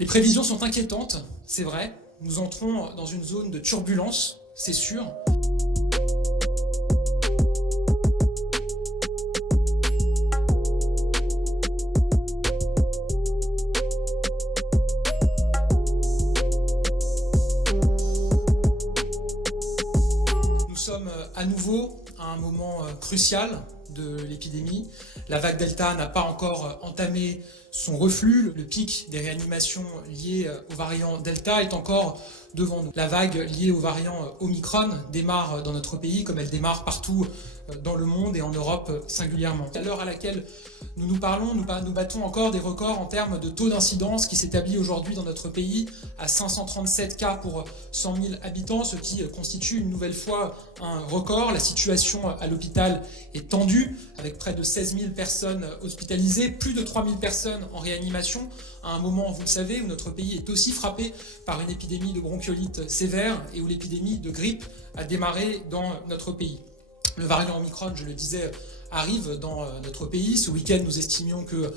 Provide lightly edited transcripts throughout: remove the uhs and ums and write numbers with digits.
Les prévisions sont inquiétantes, c'est vrai. Nous entrons dans une zone de turbulence, c'est sûr. Nous sommes à nouveau à un moment crucial de l'épidémie. La vague Delta n'a pas encore entamé son reflux. Le pic des réanimations liées au variant Delta est encore devant nous. La vague liée au variant Omicron démarre dans notre pays comme elle démarre partout dans le monde et en Europe singulièrement. À l'heure à laquelle nous nous parlons, nous battons encore des records en termes de taux d'incidence qui s'établit aujourd'hui dans notre pays à 537 cas pour 100 000 habitants, ce qui constitue une nouvelle fois un record. La situation à l'hôpital est tendue, avec près de 16 000 personnes hospitalisées, plus de 3 000 personnes en réanimation, à un moment, vous le savez, où notre pays est aussi frappé par une épidémie de bronchiolite sévère et où l'épidémie de grippe a démarré dans notre pays. Le variant Omicron, je le disais, arrive dans notre pays. Ce week-end, nous estimions que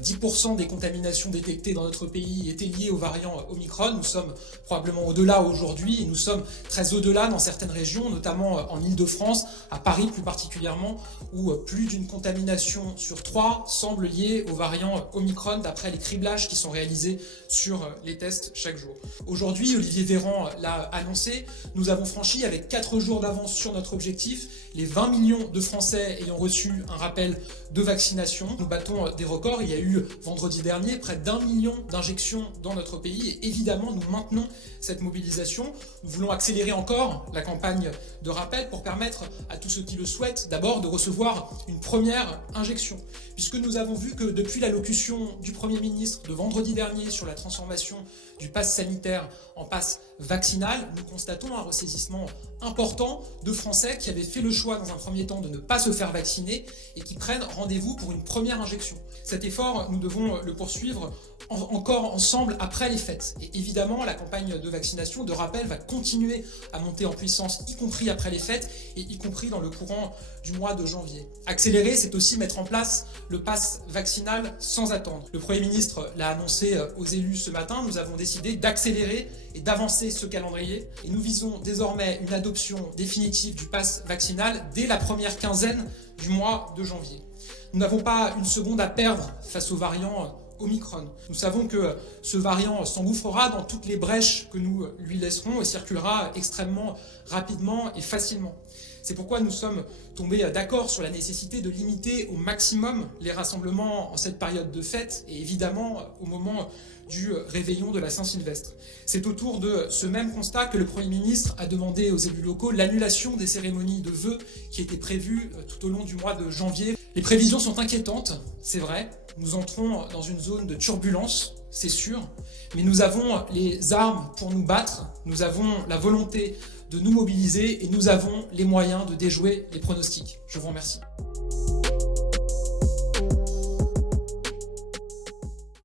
10% des contaminations détectées dans notre pays étaient liées au variant Omicron. Nous sommes probablement au-delà aujourd'hui et nous sommes très au-delà dans certaines régions, notamment en Île-de-France, à Paris plus particulièrement, où plus d'une contamination sur 3 semble liée au variant Omicron d'après les criblages qui sont réalisés sur les tests chaque jour. Aujourd'hui, Olivier Véran l'a annoncé, nous avons franchi avec 4 jours d'avance sur notre objectif les 20 millions de Français ayant reçu un rappel de vaccination. Nous battons des records. Il y a eu vendredi dernier près d'1 million d'injections dans notre pays et évidemment nous maintenons cette mobilisation. Nous voulons accélérer encore la campagne de rappel pour permettre à tous ceux qui le souhaitent d'abord de recevoir une première injection. Puisque nous avons vu que depuis l'allocution du Premier ministre de vendredi dernier sur la transformation du pass sanitaire en pass vaccinal, nous constatons un ressaisissement important de Français qui avaient fait le choix dans un premier temps de ne pas se faire vacciner et qui prennent rendez-vous pour une première injection. Cet effort, nous devons le poursuivre encore ensemble après les fêtes. Et évidemment, la campagne de vaccination, de rappel, va continuer à monter en puissance, y compris après les fêtes et y compris dans le courant du mois de janvier. Accélérer, c'est aussi mettre en place le pass vaccinal sans attendre. Le Premier ministre l'a annoncé aux élus ce matin, nous avons décidé d'accélérer et d'avancer ce calendrier. Et nous visons désormais une adoption définitive du pass vaccinal dès la première quinzaine du mois de janvier. Nous n'avons pas une seconde à perdre face au variant Omicron. Nous savons que ce variant s'engouffrera dans toutes les brèches que nous lui laisserons et circulera extrêmement rapidement et facilement. C'est pourquoi nous sommes tombés d'accord sur la nécessité de limiter au maximum les rassemblements en cette période de fête et évidemment au moment du réveillon de la Saint-Sylvestre. C'est autour de ce même constat que le Premier ministre a demandé aux élus locaux l'annulation des cérémonies de vœux qui étaient prévues tout au long du mois de janvier. Les prévisions sont inquiétantes, c'est vrai. Nous entrons dans une zone de turbulence, c'est sûr, mais nous avons les armes pour nous battre, nous avons la volonté de nous mobiliser et nous avons les moyens de déjouer les pronostics. Je vous remercie.